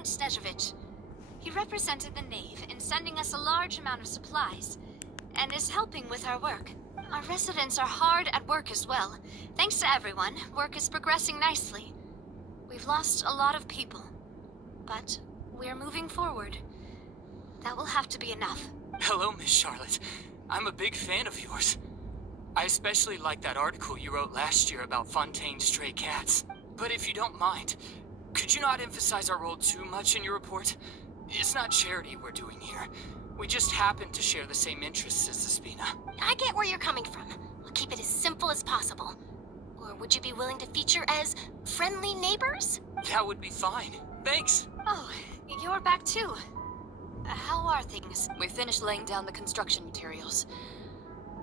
Count Stezhevich. He represented the Knave in sending us a large amount of supplies, and is helping with our work. Our residents are hard at work as well. Thanks to everyone, work is progressing nicely. We've lost a lot of people, but we're moving forward. That will have to be enough. Hello, Miss Charlotte. I'm a big fan of yours. I especially like that article you wrote last year about Fontaine's stray cats. But if you don't mind, could you not emphasize our role too much in your report? It's not charity we're doing here. We just happen to share the same interests as the Spina. I get where you're coming from. We'll keep it as simple as possible. Or would you be willing to feature as friendly neighbors? That would be fine. Thanks. Oh, you're back too. How are things? We finished laying down the construction materials.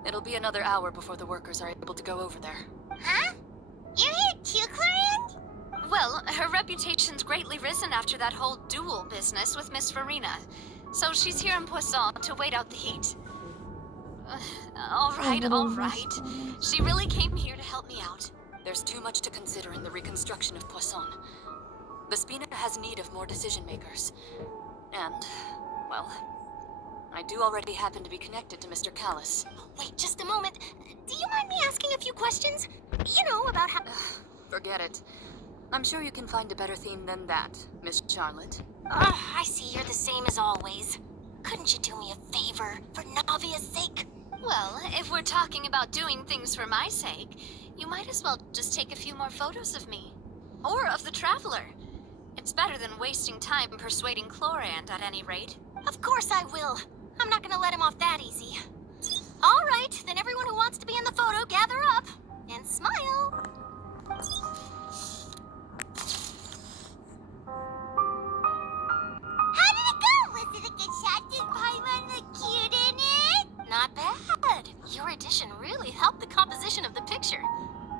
It'll be another hour before the workers are able to go over there. Huh? You're here too, Clorian? Well, her reputation's greatly risen after that whole duel business with Miss Farina. So she's here in Poisson to wait out the heat. All right. She really came here to help me out. There's too much to consider in the reconstruction of Poisson. The Spina has need of more decision makers. And, well, I do already happen to be connected to Mr. Callis. Wait just a moment. Do you mind me asking a few questions? You know, about how... Forget it. I'm sure you can find a better theme than that, Miss Charlotte. I see you're the same as always. Couldn't you do me a favor, for Navia's sake? Well, if we're talking about doing things for my sake, you might as well just take a few more photos of me. Or of the Traveler. It's better than wasting time persuading Chlorand at any rate. Of course I will. I'm not gonna let him off that easy. All right, then everyone who wants to be in the photo, gather up. And smile. How did it go? Was it a good shot? Did Paimon look cute in it? Not bad. Your addition really helped the composition of the picture.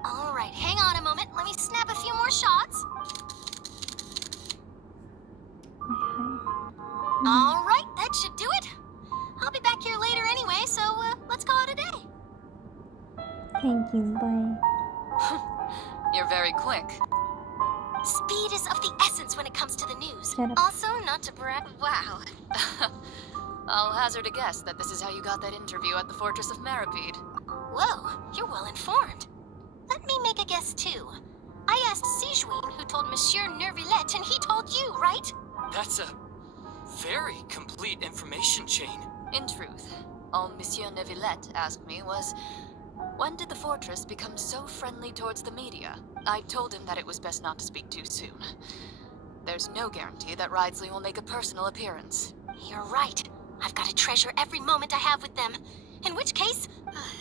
All right, hang on a moment. Let me snap a few more shots. All right, that should do it. I'll be back here later anyway, so let's call it a day. Thank you, bye. You're very quick. Speed is of the essence when it comes to the news. Shut up. Also, not to brag. Wow. I'll hazard a guess that this is how you got that interview at the Fortress of Maripede. Whoa, you're well informed. Let me make a guess too. I asked Sigewin, who told Monsieur Nervillette, and he told you, right? That's a very complete information chain. In truth, all Monsieur Neuvillette asked me was, when did the fortress become so friendly towards the media? I told him that it was best not to speak too soon. There's no guarantee that Ridesley will make a personal appearance. You're right. I've got to treasure every moment I have with them. In which case...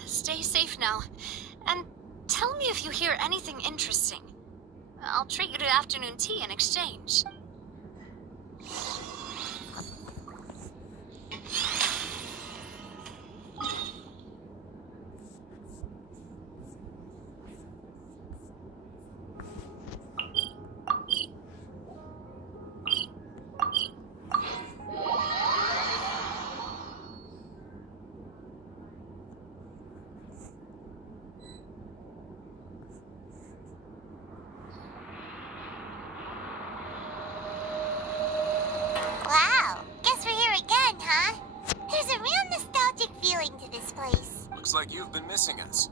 Stay safe now. And tell me if you hear anything interesting. I'll treat you to afternoon tea in exchange. Wow, guess we're here again, huh? There's a real nostalgic feeling to this place. Looks like you've been missing us.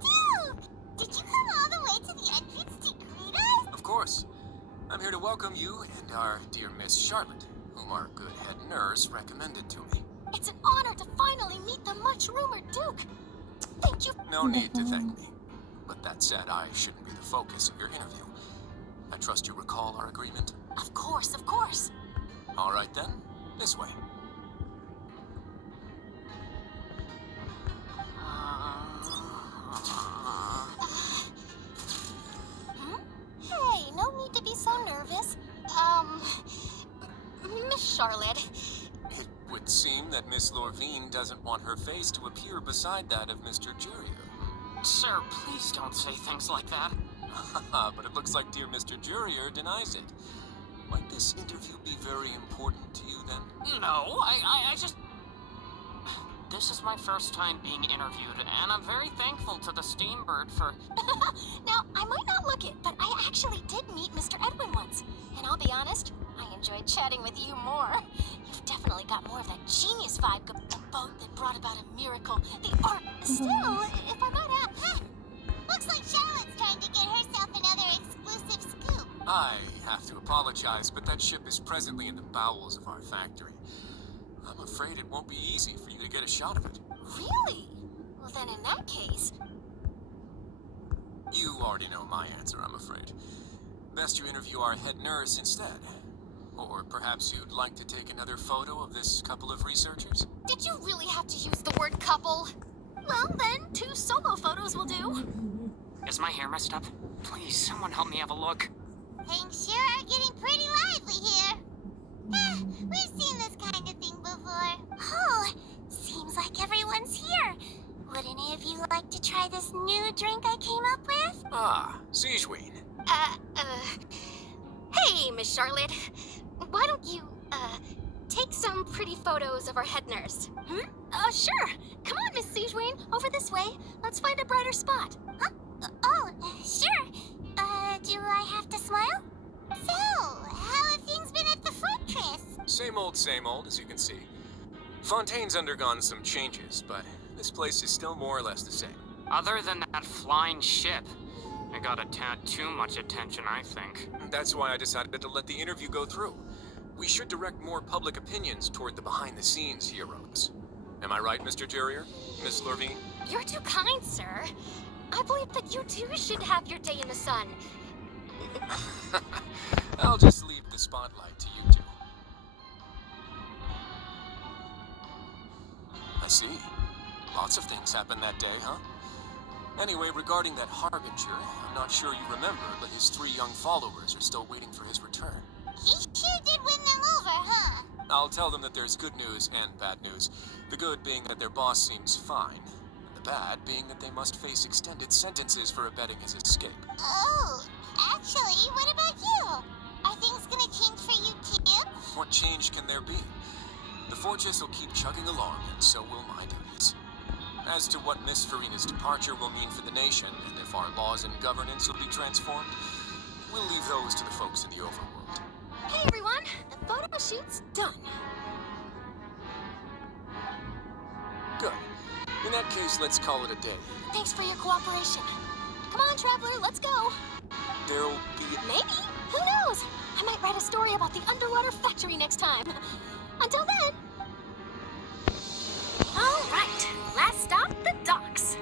Dude, did you come all the way to the entrance to greet us? Of course. I'm here to welcome you and our dear Miss Charlotte, whom our good head nurse recommended to me. It's an honor to finally meet the much-rumored Duke. Thank you. No need to thank me. But that said, I shouldn't be the focus of your interview. I trust you recall our agreement? Of course, of course. All right then, this way. Hey, no need to be so nervous. Miss Charlotte. It would seem that Miss Lorvine doesn't want her face to appear beside that of Mr. Jurier. Sir, please don't say things like that. But it looks like dear Mr. Jurier denies it. Might this interview be very important to you then? No, I just... This is my first time being interviewed, and I'm very thankful to the Steambird for... Now, I might not look it, but I actually did meet Mr. Edwin once. And I'll be honest, I enjoyed chatting with you more. You've definitely got more of that genius vibe. The boat that brought about a miracle. The art. Still, if I might add... Huh. Looks like Charlotte's trying to get herself another exclusive scoop. I have to apologize, but that ship is presently in the bowels of our factory. I'm afraid it won't be easy for you to get a shot of it. Really? Well, then in that case... You already know my answer, I'm afraid. Best you interview our head nurse instead. Or perhaps you'd like to take another photo of this couple of researchers? Did you really have to use the word couple? Well, then, 2 solo photos will do. Is my hair messed up? Please, someone help me have a look. Things sure are getting pretty lively here. We've seen this kind of thing before. Oh, seems like everyone's here. Would any of you like to try this new drink I came up with? Ah, Siegeween. Hey, Miss Charlotte. Why don't you, take some pretty photos of our head nurse? Sure. Come on, Miss Siegeween. Over this way. Let's find a brighter spot. Huh? Sure. Do I have to smile? So, how have things been at the fortress? Same old, as you can see. Fontaine's undergone some changes, but this place is still more or less the same. Other than that flying ship, it got a tad too much attention, I think. That's why I decided to let the interview go through. We should direct more public opinions toward the behind-the-scenes heroes. Am I right, Mr. Jurier? Miss Lorvine? You're too kind, sir. I believe that you too should have your day in the sun. I'll just leave the spotlight to you two. I see. Lots of things happened that day, huh? Anyway, regarding that Harbinger, I'm not sure you remember, but his 3 young followers are still waiting for his return. He sure did win them over, huh? I'll tell them that there's good news and bad news. The good being that their boss seems fine, and the bad being that they must face extended sentences for abetting his escape. Oh, actually, what about you? Are things gonna change for you too? What change can there be? The fortress will keep chugging along, and so will my duties. As to what Miss Farina's departure will mean for the nation, and if our laws and governance will be transformed, we'll leave those to the folks in the overworld. Hey, everyone. The photo shoot's done. Good. In that case, let's call it a day. Thanks for your cooperation. Come on, Traveler, let's go. There'll be... Maybe. Who knows? I might write a story about the underwater factory next time. Until then. All right. Last stop, the docks.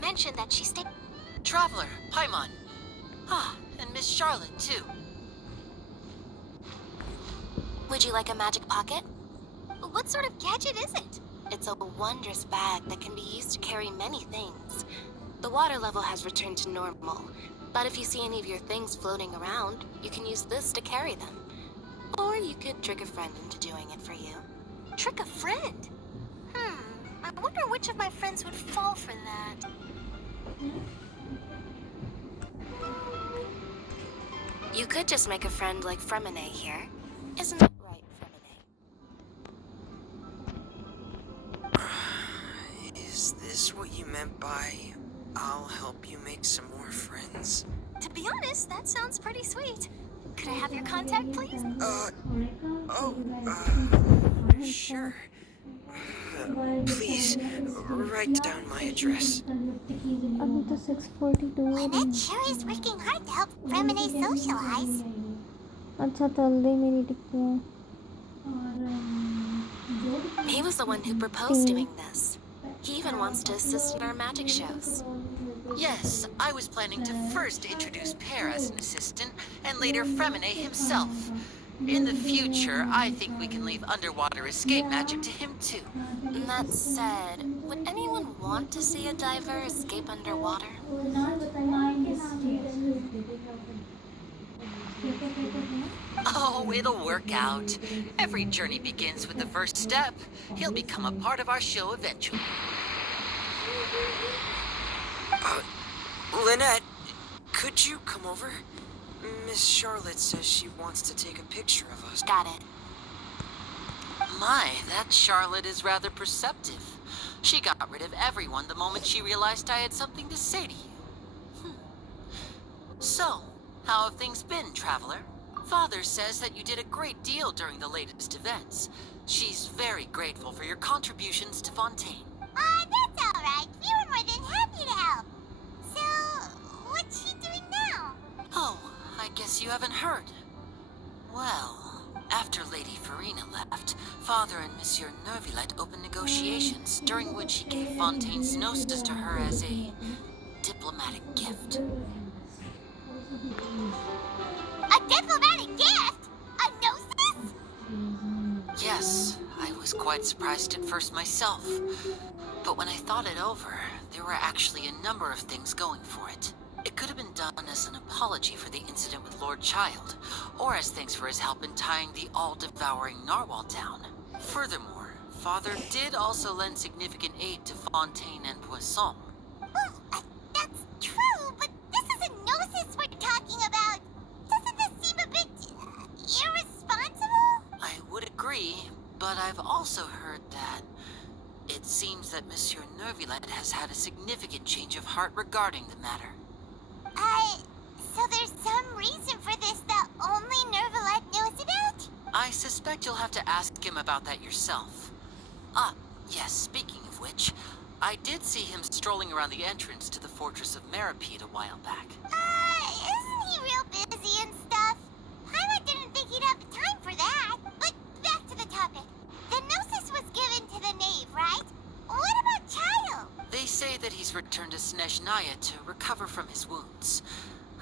Mentioned that she stayed. Traveler, Paimon. Ah, and Miss Charlotte, too. Would you like a magic pocket? What sort of gadget is it? It's a wondrous bag that can be used to carry many things. The water level has returned to normal, but if you see any of your things floating around, you can use this to carry them. Or you could trick a friend into doing it for you. Trick a friend? I wonder which of my friends would fall for that. You could just make a friend like Fremine here. Isn't that right, Fremine? Is this what you meant by, I'll help you make some more friends? To be honest, that sounds pretty sweet. Could I have your contact, please? Sure. Please, write down my address. अभी तो 6:42 हो रही Lynette sure is working hard to help Remine socialize. अच्छा चल दे मेरी टिक्कियाँ He was the one who proposed doing this. He even wants to assist in our magic shows. Yes, I was planning to first introduce Per as an assistant, and later Fremine himself. In the future, I think we can leave underwater escape magic to him too. That said, would anyone want to see a diver escape underwater? Oh, it'll work out. Every journey begins with the first step. He'll become a part of our show eventually. Lynette, could you come over? Miss Charlotte says she wants to take a picture of us. Got it. My, that Charlotte is rather perceptive. She got rid of everyone the moment she realized I had something to say to you. So, how have things been, Traveler? Father says that you did a great deal during the latest events. She's very grateful for your contributions to Fontaine. That's alright. We were more than happy to help. So, what's she doing now? Oh, I guess you haven't heard. Well, after Lady Farina left, Father and Monsieur Nervillet opened negotiations, during which he gave Fontaine's gnosis to her as a diplomatic gift. A diplomatic gift? A gnosis? Yes, I was quite surprised at first myself. But when I thought it over, there were actually a number of things going for it. It could have been done as an apology for the incident with Lord Child, or as thanks for his help in tying the all-devouring narwhal down. Furthermore, Father did also lend significant aid to Fontaine and Poisson. Well, that's true, but this is a gnosis we're talking about. Doesn't this seem a bit irresponsible? I would agree, but I've also heard that it seems that Monsieur Nervillet has had a significant change of heart regarding the matter. So there's some reason for this that only Nervillet knows about? I suspect you'll have to ask him about that yourself. Yes, speaking of which, I did see him strolling around the entrance to the Fortress of Meripede a while back. Isn't he real busy and stuff? Paimon didn't think he'd have the time for that. But back to the topic. The gnosis was given to the knave, right? What about Child? They say that he's returned to Snezhnaya to recover from his wounds.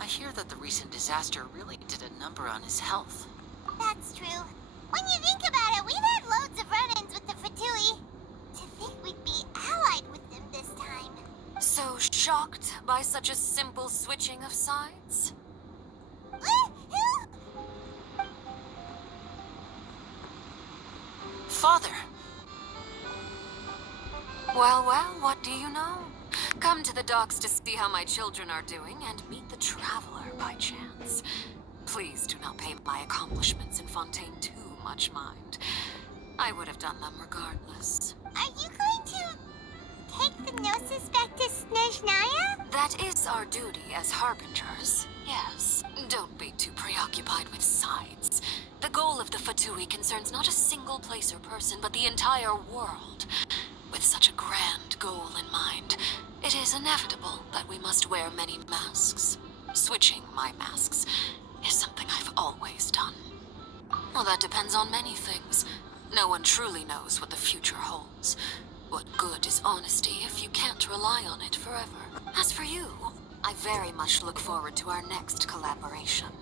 I hear that the recent disaster really did a number on his health. That's true. When you think about it, we've had loads of run-ins with the Fatui. To think we'd be allied with them this time. So shocked by such a simple switching of sides? Father! Well, what do you know? Come to the docks to see how my children are doing and meet the Traveler by chance. Please do not pay my accomplishments in Fontaine too much mind. I would have done them regardless. Are you going to take the gnosis back to Snezhnaya? That is our duty as Harbingers. Yes, don't be too preoccupied with sides. The goal of the Fatui concerns not a single place or person, but the entire world. With such a grand goal in mind, it is inevitable that we must wear many masks. Switching my masks is something I've always done. Well, that depends on many things. No one truly knows what the future holds. What good is honesty if you can't rely on it forever? As for you, I very much look forward to our next collaboration.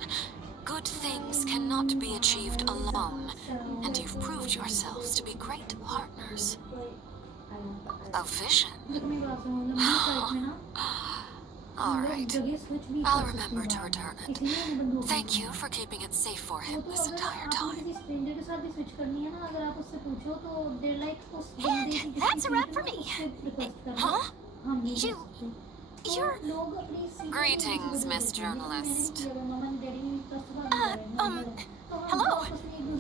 Good things cannot be achieved alone, and you've proved yourselves to be great partners. A vision? All right. I'll remember to return it. Thank you for keeping it safe for him this entire time. And that's a wrap for me. Huh? You're... Greetings, Miss Journalist. Hello.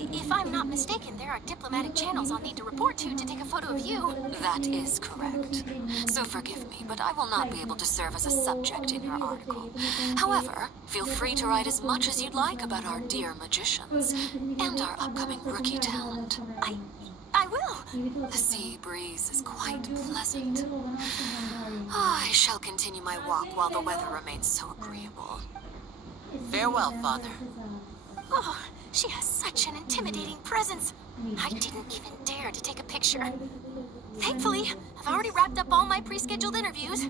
If I'm not mistaken, there are diplomatic channels I'll need to report to take a photo of you. That is correct. So forgive me, but I will not be able to serve as a subject in your article. However, feel free to write as much as you'd like about our dear magicians and our upcoming rookie talent. I will. The sea breeze is quite pleasant. I shall continue my walk while the weather remains so agreeable. Farewell, Father. Oh, she has such an intimidating presence. I didn't even dare to take a picture. Thankfully, I've already wrapped up all my pre-scheduled interviews.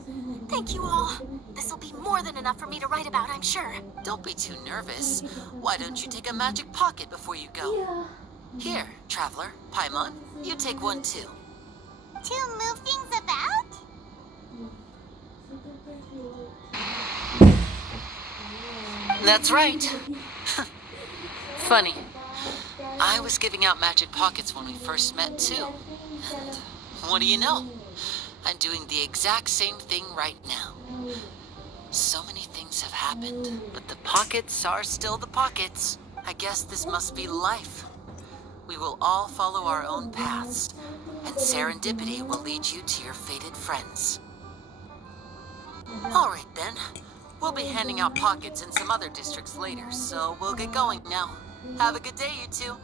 Thank you all. This will be more than enough for me to write about, I'm sure. Don't be too nervous. Why don't you take a magic pocket before you go? Here, Traveler, Paimon, you take one too. To move things about? That's right. Funny. I was giving out magic pockets when we first met too. And what do you know? I'm doing the exact same thing right now. So many things have happened, but the pockets are still the pockets. I guess this must be life. We will all follow our own paths, and serendipity will lead you to your fated friends. All right then. We'll be handing out pockets in some other districts later, so we'll get going now. Have a good day, you two.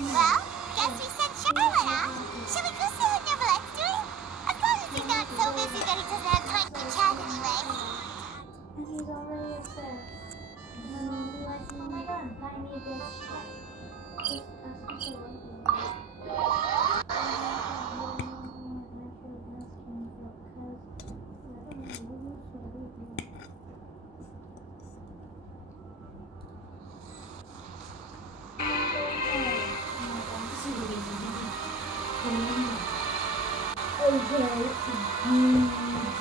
Well, guess we sent Charlotte off. Should we go see what Neverlette's doing? As long as he's not so busy that he doesn't have time to chat anyway. And he's already upset. Like, oh my god, I need this shit. Just ask him to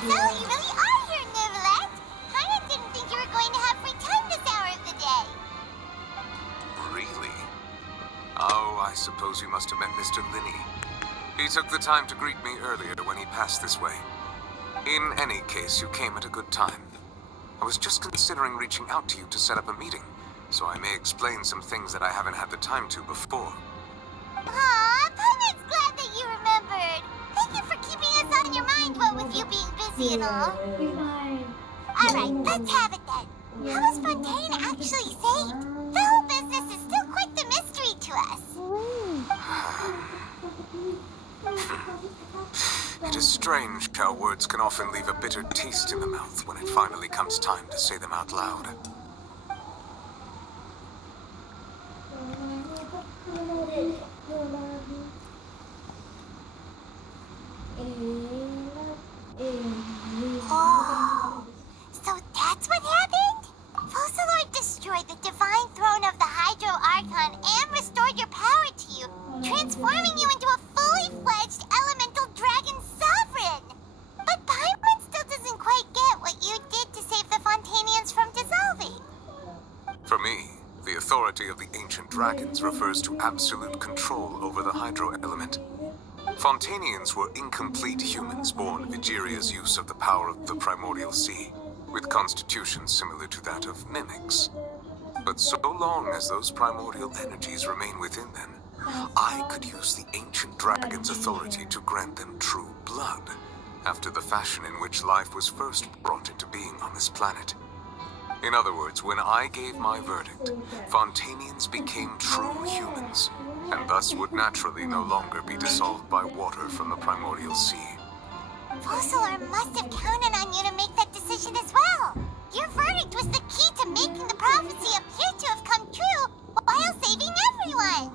So, you really are here, Neverlette. Kinda didn't think you were going to have free time this hour of the day. Really? Oh, I suppose you must have met Mr. Linney. He took the time to greet me earlier when he passed this way. In any case, you came at a good time. I was just considering reaching out to you to set up a meeting, so I may explain some things that I haven't had the time to before. Aw, Paimon's glad that you remembered. Thank you for keeping us on your mind, what with you being busy and all. Alright, let's have it then. How was Fontaine actually saved? The whole business is still quite the mystery to us. It is strange how words can often leave a bitter taste in the mouth when it finally comes time to say them out loud. Oh, so that's what happened? Fossilord destroyed the divine throne of the Hydro Archon and restored your power to you, transforming you into a fully fledged elemental dragon sovereign. But Paimon still doesn't quite get what you did to save the Fontainians from dissolving. For me, the authority of the ancient dragons refers to absolute control over the hydro element. Fontainians were incomplete humans born of Egeria's use of the power of the primordial sea, with constitutions similar to that of mimics. But so long as those primordial energies remain within them, I could use the ancient dragon's authority to grant them true blood, after the fashion in which life was first brought into being on this planet. In other words, when I gave my verdict, Fontainians became true humans, and thus would naturally no longer be dissolved by water from the primordial sea. Fossilor must have counted on you to make that decision as well. Your verdict was the key to making the prophecy appear to have come true while saving everyone.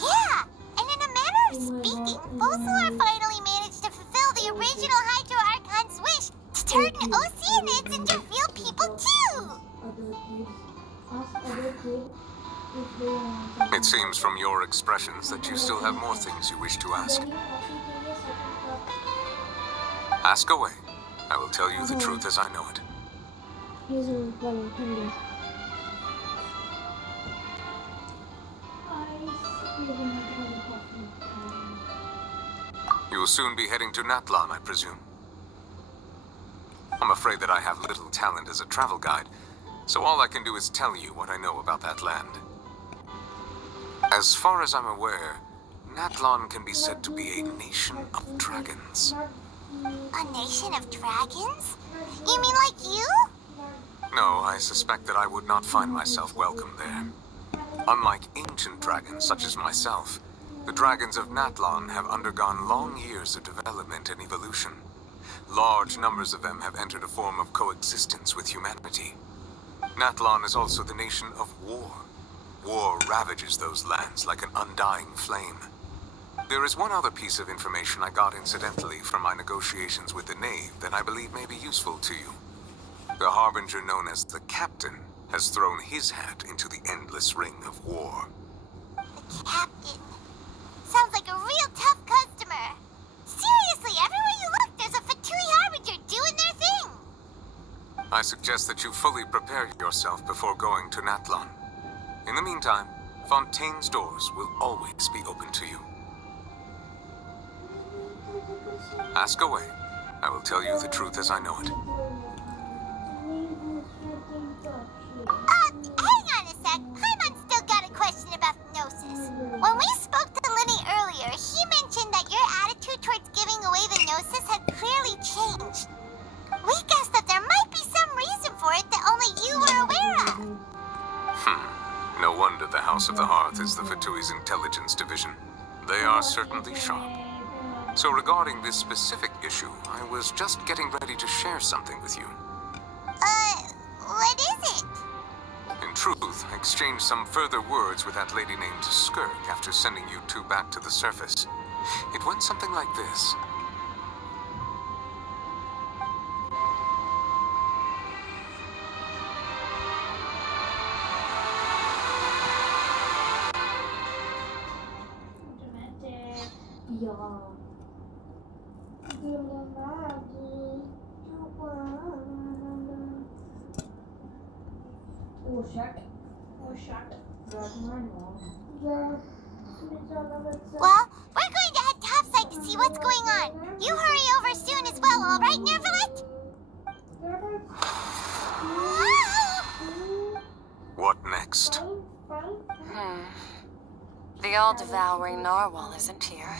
Yeah, and in a manner of speaking, Fossilor finally managed to fulfill the original Hydro Archon's wish to turn Oceanids into real people too. It seems from your expressions that you still have more things you wish to ask. Ask away. I will tell you the truth as I know it. He's a level 100. You will soon be heading to Natlan, I presume. I'm afraid that I have little talent as a travel guide, so all I can do is tell you what I know about that land. As far as I'm aware, Natlan can be said to be a nation of dragons. A nation of dragons? You mean like you? No, I suspect that I would not find myself welcome there. Unlike ancient dragons such as myself, the dragons of Natlan have undergone long years of development and evolution. Large numbers of them have entered a form of coexistence with humanity. Natlan is also the nation of war. War ravages those lands like an undying flame. There is one other piece of information I got incidentally from my negotiations with the Knave that I believe may be useful to you. The Harbinger known as the Captain has thrown his hat into the endless ring of war. The captain. Sounds like a real tough customer. Seriously, everywhere you look, there's a Fatui Harbinger doing their thing. I suggest that you fully prepare yourself before going to Natlan. In the meantime, Fontaine's doors will always be open to you. Ask away. I will tell you the truth as I know it. Hang on a sec. Paimon still got a question about Gnosis. When we spoke to Linny earlier, he mentioned that your attitude towards giving away the Gnosis had clearly changed. We guessed that there might be some reason for it that only you were aware of. No wonder the House of the Hearth is the Fatui's intelligence division. They are certainly sharp. So regarding this specific issue, I was just getting ready to share something with you. What is it? In truth, I exchanged some further words with that lady named Skirk after sending you two back to the surface. It went something like this. Well, we're going to head topside to see what's going on. You hurry over soon as well, all right, Nervalet? What next? The all-devouring narwhal isn't here,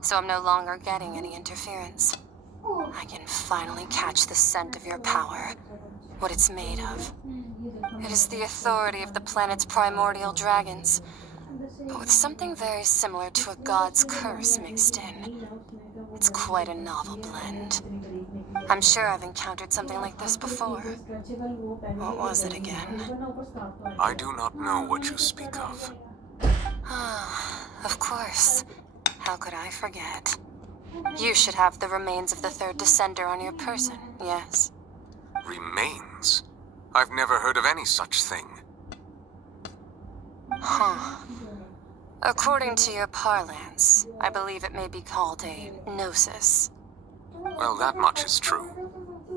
so I'm no longer getting any interference. I can finally catch the scent of your power, what it's made of. It is the authority of the planet's primordial dragons, but with something very similar to a god's curse mixed in. It's quite a novel blend. I'm sure I've encountered something like this before. What was it again? I do not know what you speak of. Of course. How could I forget? You should have the remains of the third descender on your person, yes? Remains? I've never heard of any such thing. Huh. According to your parlance, I believe it may be called a gnosis. Well, that much is true.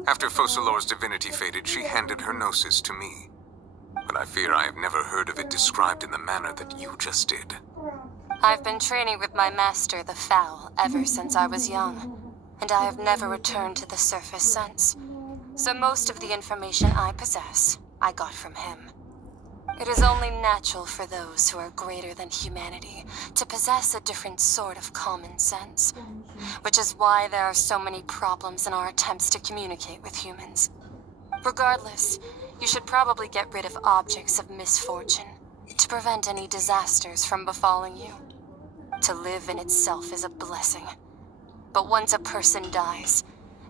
After Focalor's divinity faded, she handed her gnosis to me. But I fear I have never heard of it described in the manner that you just did. I've been training with my master, the Foul, ever since I was young, and I have never returned to the surface since. So most of the information I possess, I got from him. It is only natural for those who are greater than humanity to possess a different sort of common sense, which is why there are so many problems in our attempts to communicate with humans. Regardless, you should probably get rid of objects of misfortune to prevent any disasters from befalling you. To live in itself is a blessing, but once a person dies,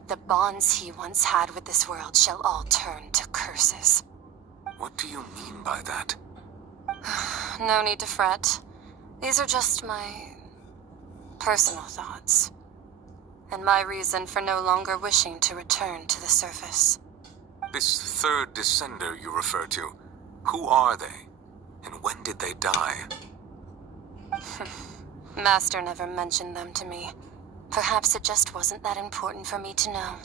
the bonds he once had with this world shall all turn to curses. What do you mean by that? No need to fret. These are just my personal thoughts, and my reason for no longer wishing to return to the surface. This third descender you refer to, who are they? And when did they die? Master never mentioned them to me. Perhaps it just wasn't that important for me to know.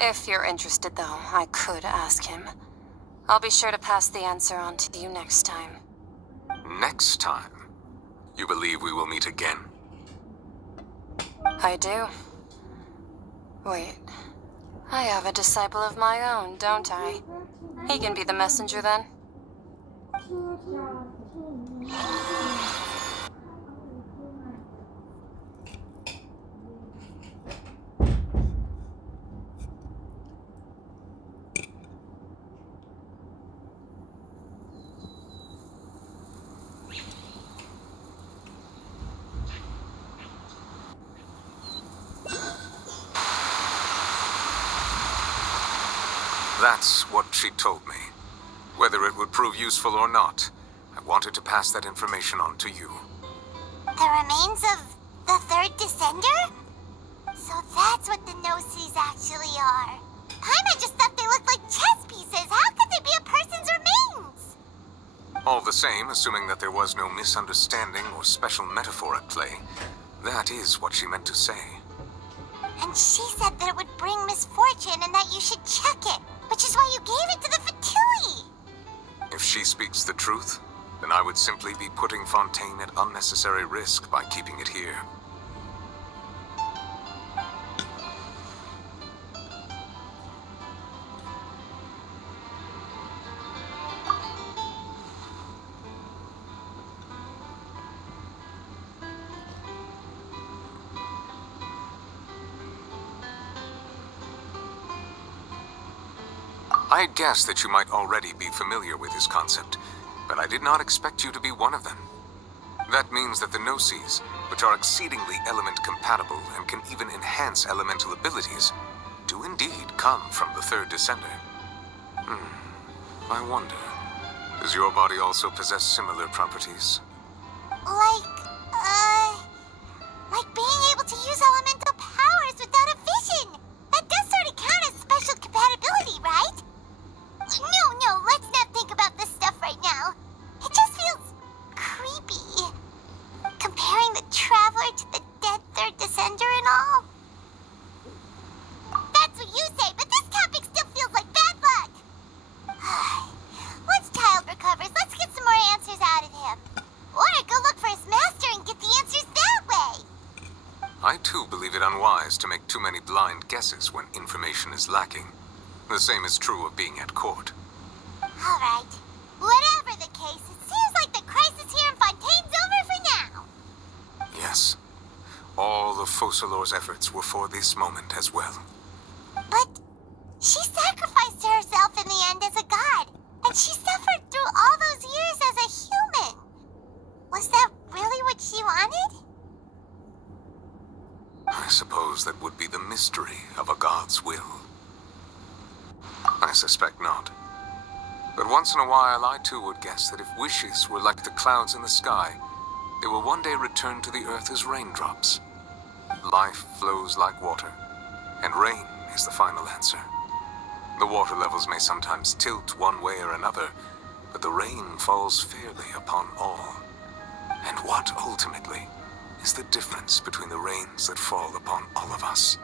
If you're interested, though, I could ask him. I'll be sure to pass the answer on to you next time. Next time? You believe we will meet again? I do. Wait. I have a disciple of my own, don't I? He can be the messenger then. That's what she told me. Whether it would prove useful or not, I wanted to pass that information on to you. The remains of the third descender? So that's what the no-sees actually are. Paimon just thought they looked like chess pieces. How could they be a person's remains? All the same, assuming that there was no misunderstanding or special metaphor at play, that is what she meant to say. And she said that it would bring misfortune and that you should check it, which is why you gave it to the Fatui. If she speaks the truth, then I would simply be putting Fontaine at unnecessary risk by keeping it here. I had guessed that you might already be familiar with his concept, but I did not expect you to be one of them. That means that the no-sees, which are exceedingly element-compatible and can even enhance elemental abilities, do indeed come from the third descender. I wonder, does your body also possess similar properties? Like being able to use elemental powers without a vision. That does sort of count as special compatibility, right? No, let's not think about this stuff right now. It just feels creepy. Comparing the Traveler to the dead third descender and all. That's what you say, but this topic still feels like bad luck. Once Child recovers, let's get some more answers out of him. Or go look for his master and get the answers that way. I too believe it unwise to make too many blind guesses when information is lacking. The same is true of being at court. All right. Whatever the case, it seems like the crisis here in Fontaine's over for now. Yes. All of Focalor's efforts were for this moment as well. But she sacrificed herself in the end as a god, and she suffered through all those years as a human. Was that really what she wanted? I suppose that would be the mystery of a god's will. I suspect not. But once in a while, I too would guess that if wishes were like the clouds in the sky, they will one day return to the earth as raindrops. Life flows like water, and rain is the final answer. The water levels may sometimes tilt one way or another, but the rain falls fairly upon all. And what, ultimately, is the difference between the rains that fall upon all of us?